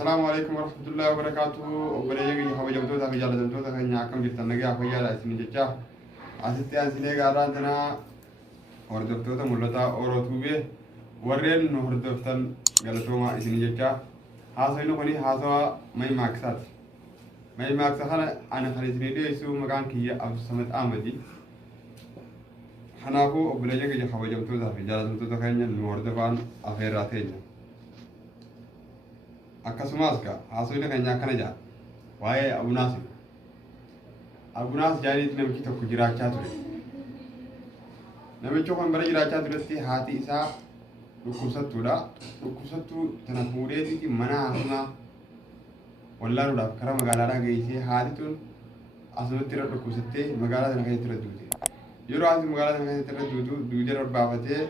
السلام عليكم ورحمة الله وبركاته. وبريجي هوا جبتوها في جالة جبتوها في نياكم جبت النجاح في جالة اسمي جتة. أسيتي أنسيني قارن تنا وردبتوها ملتا أوروتوبي ورين نهردبتن قالتوما اسمي جتة. هذا إنه كني هذا ما يماكسات. ما يماكس أنا خليتني دي يسوع مكان كي أبو سمت آمدي. حناكو وبريجي هوا جبتوها في جالة جبتوها في نهردبان أخيراتين. akkasumas ka haasawni keenya akkana jedha waa'ee abunaas jaaniitti namichi tokko jiraachaa ture namichi kun bara jiraachaa turetti haati isaa dhukkubsattuudha dhukkubsattuu tana fuudheeti mana haasuma wallaaluudhaaf karaa magaalaadhaa geessee haati tun asumatti irra dhukkubsattee magaalaa sana keessatti irra duute yeroo haati magaalaa sana keessatti irra duutu duudee barbaafatee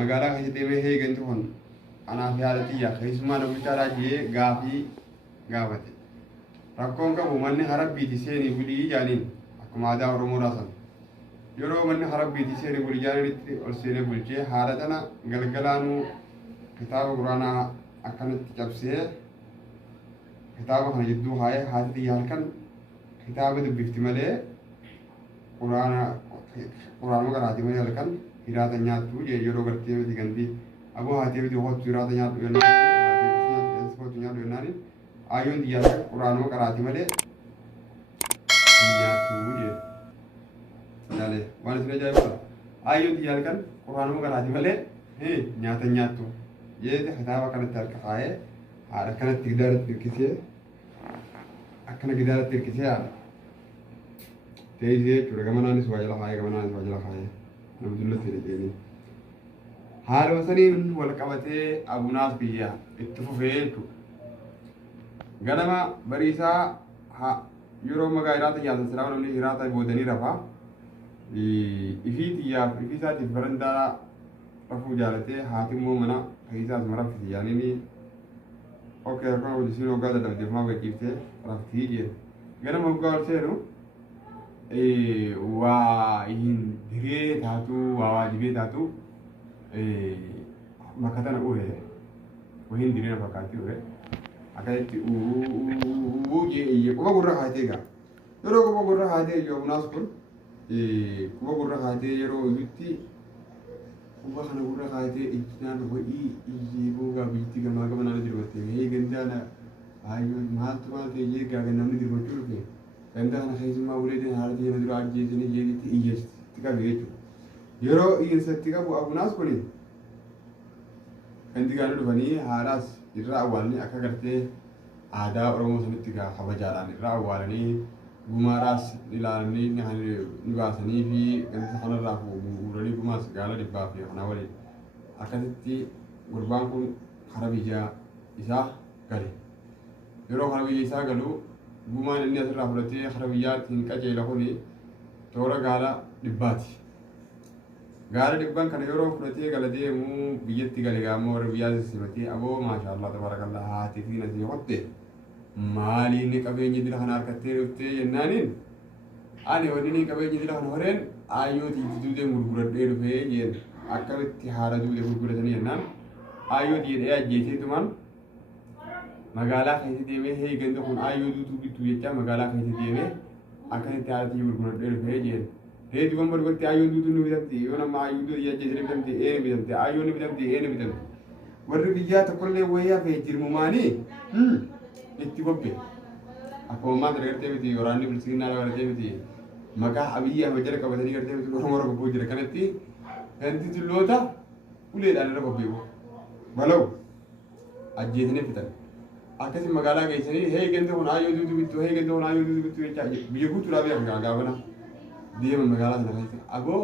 magaalaa keessatti deemee heeganti kun أنا في حالتي يا أخي اسمه أنا بيشارة جيه غافي غافتي ركون كابو مني هرب بيتسيني بودي جانين أكو ماذا أورمو راسن يورو مني هرب بيتسيني بودي جانين أرسيني بولجي حالتنا غلغلانو كتاب القرآن أكنت تجابسيه كتاب خنا جدو هاي حالتي يالكن كتاب ده بيفتمله قرآن مقراتي مله يالكن هيرات نياتو يورو برتيه بديكندي أبو هاتي بدي هو تجارة نيات يوناني هاتي تسمع تجارة يوناني أيون ديار قرآن وقراتي ماله نيات توجه جاله وانا سنجا يبغى أيون ديار كان قرآن وقراتي ماله هي نيات تو ये खिताब अकन तर्क खाए और अकन तिगदार तिरकिसे अकन तिगदार तिरकिसे आ तेज़े चुरगमनानी स्वाजला खाए नब्दुल्ला तेरे तेरी हाल वसनीन वलकबते अबुनास बिया इत्तफुफेतु गनमा बरीसा हा यूरो मगाइराता याद सलाम नमनी हिराता बोदनी रफा इफीतिया इफीसा तिफरंदा रफू जालते हातिमो मना फैसा मरफ यानी नी ओके रफा वो जिसने होगा तो दिफा वे कीते रफती जे गनमा होगा और से नो वा इन धीरे धातु वा जिबे धातु makatana ure wahin dirina fakati ure akati uje ye kuba gurra hate ga yoro kuba gurra hate yo unas kun kuba gurra hate yoro yutti kuba khana gurra hate itnan ho i boga bitti ga maga banana dirwate he gandana ayo mahatma te ye ga namni dirwatu ke ganda khana khizma ulede hardi ye madru ajje jini ye ti iyes tika beechu yeroo iinsatti qabu abunaas kuni kan digaanu dhufanii haaraas irra awwaalanii akka gartee aadaa oromoo sanitti gaa kabajaadhaan irra awwaalanii gumaaraas ilaalanii ni baasanii fi ganta kanarraa guuranii gumaas gaala dhibbaa fi kana waliin akkasitti gurbaan kun kara biyyaa isaa gale yeroo kara biyya isaa galu gumaan inni asirraa fudhatee kara biyyaatiin qajeela kuni toora gaala dhibbaati गारे डिब्बन कने योरो फुरती गलते मु बियत्ती गलेगा मोर बियाज सिमती अबो माशाअल्लाह तबारकल्लाह हाती थी नसी होते माली ने कबे जिदिल हनार कते उते यन्नानिन आने वदिनी कबे जिदिल हनोरेन आयो ती दुदे मुरगुर डेर फे ये अकल तिहारा दुदे मुरगुर तनी यन्नान आयो ती दे जेसे तुमान मगाला खैसे देवे हे गंदो कुन आयो दुदु बितु यचा मगाला खैसे देवे अकल तिहारा ती मुरगुर डेर फे ये हे दुगंबर बत्ती आयुन दुदु नु बिदमती योना मा आयुन दु या जेजरे बिदमती ए बिदमती आयुन बिदमती ए ने बिदमती वर्र बिया तकले वया पे जिरमुमानी इत्ती बब्बे ako ma dere bitti yorani bilsina garate bitti maka abiya majara ka badani garate bitti romoro ko bujire kanati enti tulota ule dalera ko bebo balaw ajjethne fitan akasi magala gaisani he gende hon ayu dudu bittu he gende hon ayu dudu bittu cha biye ku tulabe ga bana देव मगाला ना कहते अगो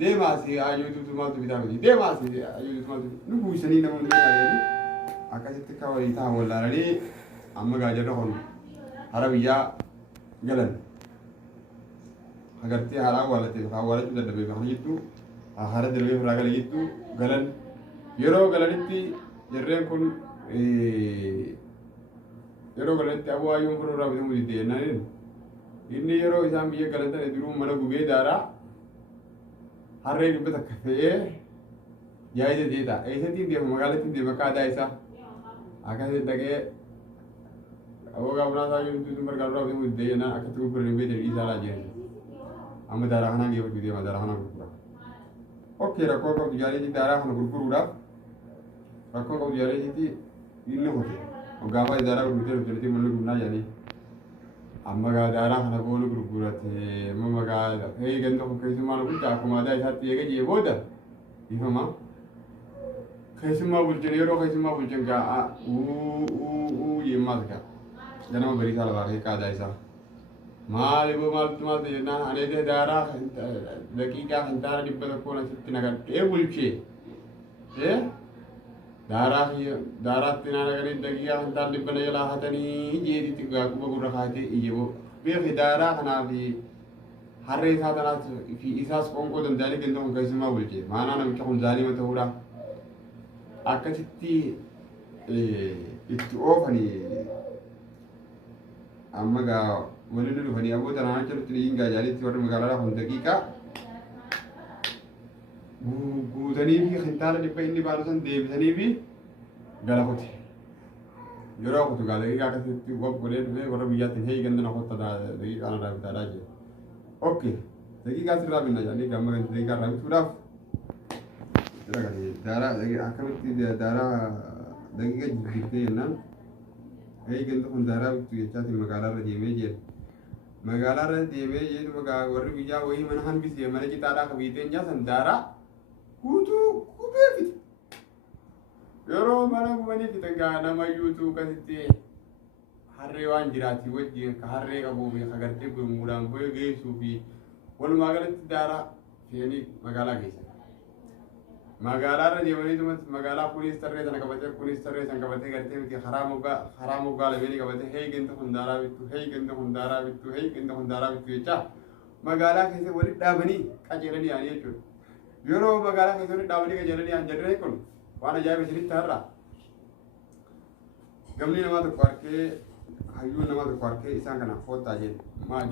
देवासी आयु तू तुम तो बिता बदी देवासी आयु तुम तो नु पूछनी ना मुझे आया नी आकाश इतने का वही था बोला रही अम्मा गाजर होन हरा बिया गलन अगर ते हरा वाला तो डब्बे में ये तू हरा डब्बे में रागल ये तू गलन येरो गलन इतनी येरे कुन येरो गलन इतनी अबू आयु को राबे मुझे दे ना inni yeroo isaan biyya galatan duruu mana gubee daaraa harree dubbata kafee yaa'ida deeta eessatiin deema magaalattiin deema kaadaa isaa Akkasii dhaqee awwaagaa bunaa isaa yoo dubartii garuu raawwatee muddee jennaan akkatti gurguranii beekte dhiisaa laa jeesu. Amma daaraa kanaa geeffachuu deema daaraa kana gurgura. Okkee rakkoo qabdu jaaleetii daaraa kana gurguruudhaaf rakkoo qabdu jaaleetiitti inni hote. Gaafa daaraa gurgurtee hojjetee malli gunnaa jedhanii. Amma gaa daaraa kana boonu gurguratee amma magaa ganda kun keessumaa kun akkuma aadaa isaatti eega jee booda ifamaa. Keessumaa bulchan yeroo keessumaa bulchan gaa yemmaas gaa ganama bariisaa lafaa kee qaadaa isaa maali boo maaltu jennaan aneetee daaraa daqiiqaa kan taara 100 asitti nagadhee bulchee daaraatti naa naganii daqiiqaa kan taara 100 jalaa hatanii jeetitti gaa quba gurra kaatee iyyeboo beefi daaraa kanaaf harree isaa tanaas fi isaas qoonqoo danda'anii ganda kun keessumaa bulchee maanaa namicha kun zaalima ta'uudhaaf akkasitti itti oofanii amma gaa waliin dhufanii aboota naannoo nutti dhiyin gaajaalitti warri magaalaa kun daqiiqaa guutanii fi kintaala dhibba inni baatu san deebisanii fi galafote yeroo kutu gaa daqiiqaa akkasitti godhee dhufee warra biyyaatti hee ganda na kotta daqiiqaa na raabitaadhaa jira. Okay daqiiqaa sirraa binna jedhanii gamma kan daqiiqaa raabituudhaaf darah akkamitti darah daqiiqa jirtee jennaan ganda kun darah bitu jechaatiin magaalaarra deemee jira. Magaalaarra deemee jedhu warri biyyaa wayii mana hambisee mana citaadhaa kabiiteen jaasan darah guutuu gubee fite. Yeroo mana gubanii fitan gaa namayyuutu akkasitti harree waan jiraati wajjin ka harree qabuu fi agartee gurmuudhaan boye geessuu fi walumaa galatti darah fe'anii magaalaa geessan. Magaalaa deemanii tumatti magaalaa kunis tarree sana qabatee kunis tarree sana qabatee gartee miti karaa moggaa lameenii qabatee hee ganda kun daaraa bittu hee ganda kun daaraa bittu hee ganda kun daaraa bittu jecha magaalaa keessa walitti dhaabanii qajeelanii yaa'anii jechuudha. Yeroo magaalaa keessa walitti dhaabanii qajeelanii yaa'an jarreen kun waan ajaa'iba isinitti har'a. Gamni namaa tokko harkee hayyuun namaa tokko harkee isaan kana foottaa jedhu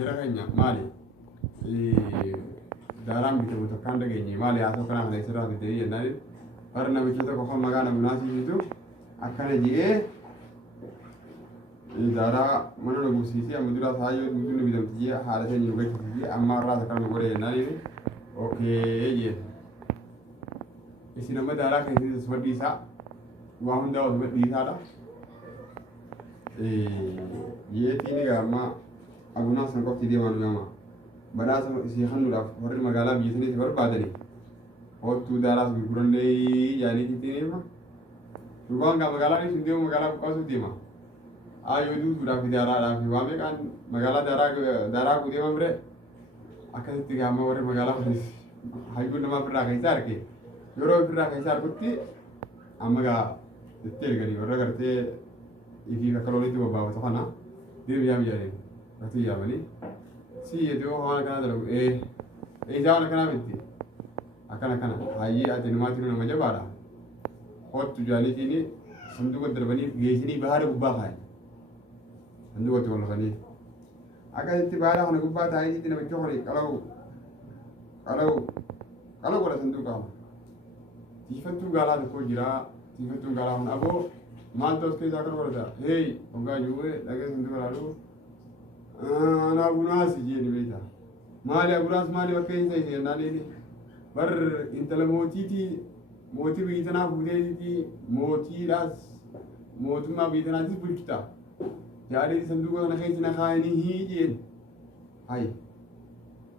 jira keenya maali? Daaraan bitamu tokkaan dhageenye maali haasoo kanaa kana isirraa fidee jennaan bara namicha tokko kan maqaa namunaasiisu akkana jedhee daaraa mana nu buusiisee amma duraa saayyoo guutuu nu bitamti jedhee haala keenya nu beeksisee amma irraa isa kana nu godhe jennaan ookee jedhe isin amma daaraa keessatti summadhiisaa waa hundaa osuma dhiisaadha yeetiin egaa amma agunaas san qofti deemaa nu nama badhaasa isii hannuudhaaf warri magaalaa biyya saniitti barbaadanii hoottuu daaraas gurgurannee yaaniitti deema. Durbaan gaa magaalaa sun deemu magaalaa buqqaasuuf deema. Aayoo duutuudhaaf daaraadhaaf waa meeqaan magaalaa daaraa guuteema bire akkasitti gaa amma warri magaalaa kunis hayyuun namaa birraa keessaa arge yeroo birraa keessaa argutti amma gaa itti erganii warra gartee ifii akka loonitti bobbaafatu kana deemu yaam jedhanii gatii yaamanii. Si itu orang kana dalam jangan kana binti akan haji atau mati nama jabara hot tujuan ini senduk terbani sini bahar ubah hai senduk tu orang ni akan itu bahar orang ubah tadi itu nama cakap kalau kalau senduk kau tifat tu galah tu kau jira tifat tu galah pun abo mantos ke jaga berada hey enggak juga lagi senduk lalu أنا أبو ناس يجيني بيتا مالي أبو ناس مالي وكين سيسي ناليني بر إنت لموتيتي موتي بيتنا بوديتي موتي لاس موت ما بيتنا تبركتا جاري صندوق أنا خيسنا خايني هي جين هاي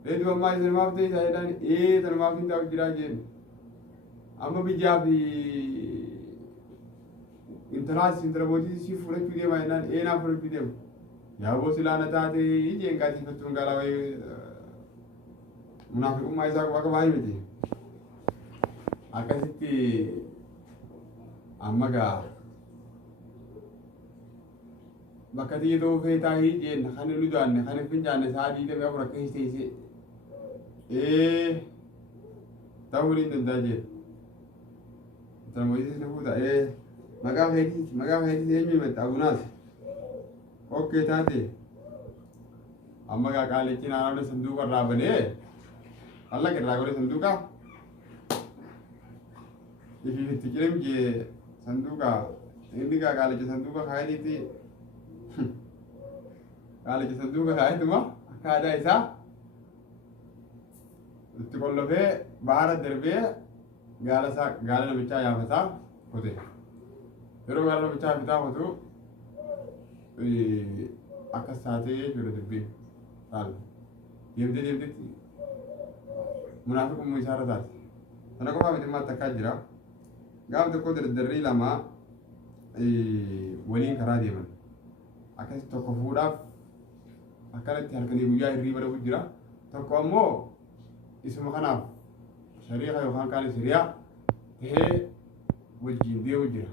ليدو أما إذا ما بتيجي سايدان إيه ترى ما بتيجي تاو جراجين أما بيجابي إنت لاس إنت لموتي شيء فرق بديه ما ينال إيه نا فرق بديه يا أبو سلانة تاتي يجي إنكاسي فتون قالوا منافق ما يساق وقت باي بدي أكاسيتي أمّا bakka yoo feetaa hidheen kan nu daanne kan finjaanne sa'aatii ta'e afur akka hiseese ta'uu ni danda'a jee tamoyis ni fuudha maqaa feetii eenyu himetta abunaas okkee taate amma qaalichi naannoo sanduuqa irraa banee allaqa irraa godhe sanduuqa ifiifitti qilimjee sanduuqa inni kaa qaalicha sanduuqa kaayaniiti qaalicha sanduuqa kaayatuma akka aadaa isaa itti qollofee bahara darbee gaala namichaa yaafataa qote yeroo gaala namichaa fitaa qotu akkas taatee jechuudha dubbiin saala deemteetti munaafiqummaa isaarra taate sana qofaa miti maal takkaa jira gaaf tokko dardarrii lama waliin karaa deeman akkasitti tokko fuudhaaf akkanatti halkanii guyyaa hirriiba dhabu jira tokko ammoo isuma kanaaf shariika yookaan kaan siriyaa tahee wajjin deemu jira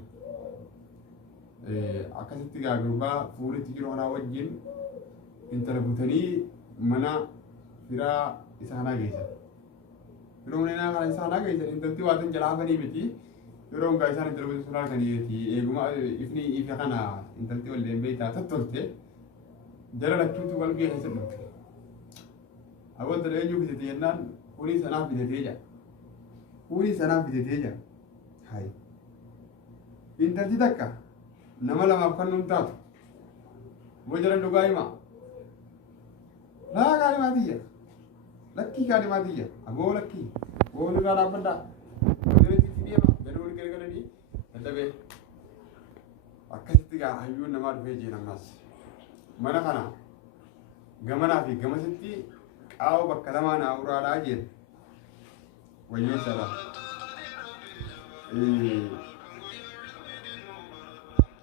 akkasitti gurbaa fuudhitti jiru kanaa wajjin intala butanii mana firaa isa kanaa geessan yeroo mana kana isa kanaa geessan intalti waatan jalaa hafanii miti yeroo hundaa isaan intala butu sunaa kaniiti eeguma ifni ifa kana intalti walleen beektaa tottolte jala lachuutu qalbii keessa dhufte awwal tala eenyuu bitete jennaan fuudhii sanaaf bitatee jira fuudhii sanaaf bitatee jira hai intalti takka nama lamaaf kan nuun taatu wajaran dhugaa himaa laa kaadhimaatiyya lakkii kaadhimaatiyya aboo lakkii woon irraa dhaabbadhaa wajaratitti deema gadoo wal gargalanii dadhabee akkasitti gaa hayyuun namaa dhufee jeen ammas mana kana gamanaa fi gamasitti qaawwa bakka lamaa naa uraadhaa jeen wayyeessadha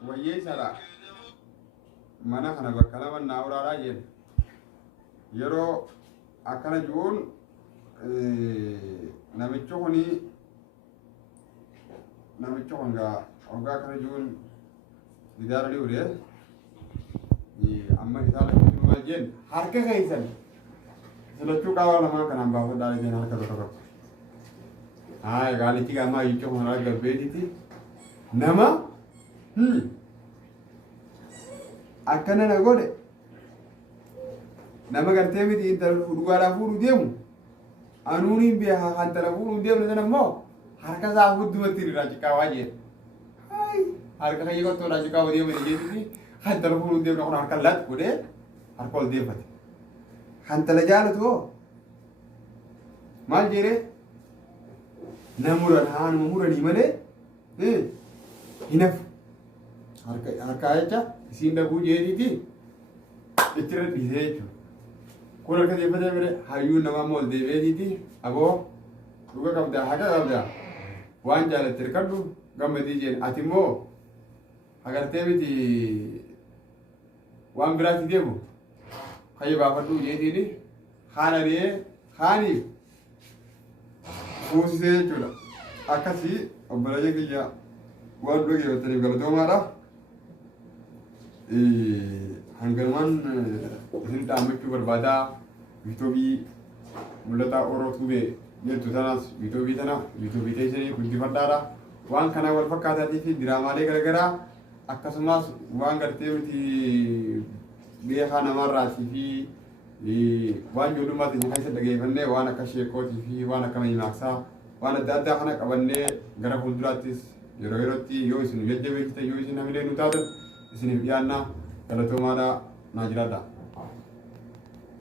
wayyeessadha mana kana bakka lama naa uraadhaa jeen yeroo akkana jiruun namichi kun gaa hoggaa akkana jiruun gidaara dhiure amma isaa lakkisuu maal jeen harka keessan silachuu qaawwa lamaan kanaan baafadhaa jeen harka tokko haa gaalichi gaamaa hiiccoo kanarraa galbeetiti nama akkana na godhe nama gartee miti intala dhugaadhaa fuudhuu deemu anuuniin beekaa kan intala fuudhuu deemne sana immoo harka isaa guddumatti irraa ciqaawaa jeen harka kayya qottoodhaa ciqaawaa deemne jechuuti kan intala fuudhuu deemne kun harka laat godhee harka ol deeffate kan intala jaalatu hoo maal jedhee namuran haanuma muranii malee hinafu harkaa jecha isiin dhabuu jeetiiti ittira dhiisee jechuudha kun harka deeffatee bire hayyuun namaa immoo ol deebi'eetiiti aboo dhuga qabdaa haqa qabdaa waan jaalatte hirkadhu gammadii jeen ati immoo agartee miti waan biraatti deemu kayya baafadhu jeetiini haana ree haaniif fuusisee jechuudha akkasii obboleeyya kiyya waan dhageeffataniif galatoomaadha hanganumaan isin dhaammachuu barbaadaa yuutuubii mul'ata oroo tuubee jettu sanas yuutuubii tana yuutuubii teessanii guddifadhaadha waan kana wal fakkaataatii fi diraamaalee garagaraa akkasumas waan gartee miti beekaa namarraatii fi waan ijoollummaatti isin keessa dhageeffannee waan akka sheekootii fi waan akka miimaaksaa waan adda addaa kana qabannee gara fuulduraattis yeroo yerootti yoo isin jajjabeessitan yoo isin hamilee nu taatan isiniif dhiyaannaa galatoomaadhaa naa jiraadhaa.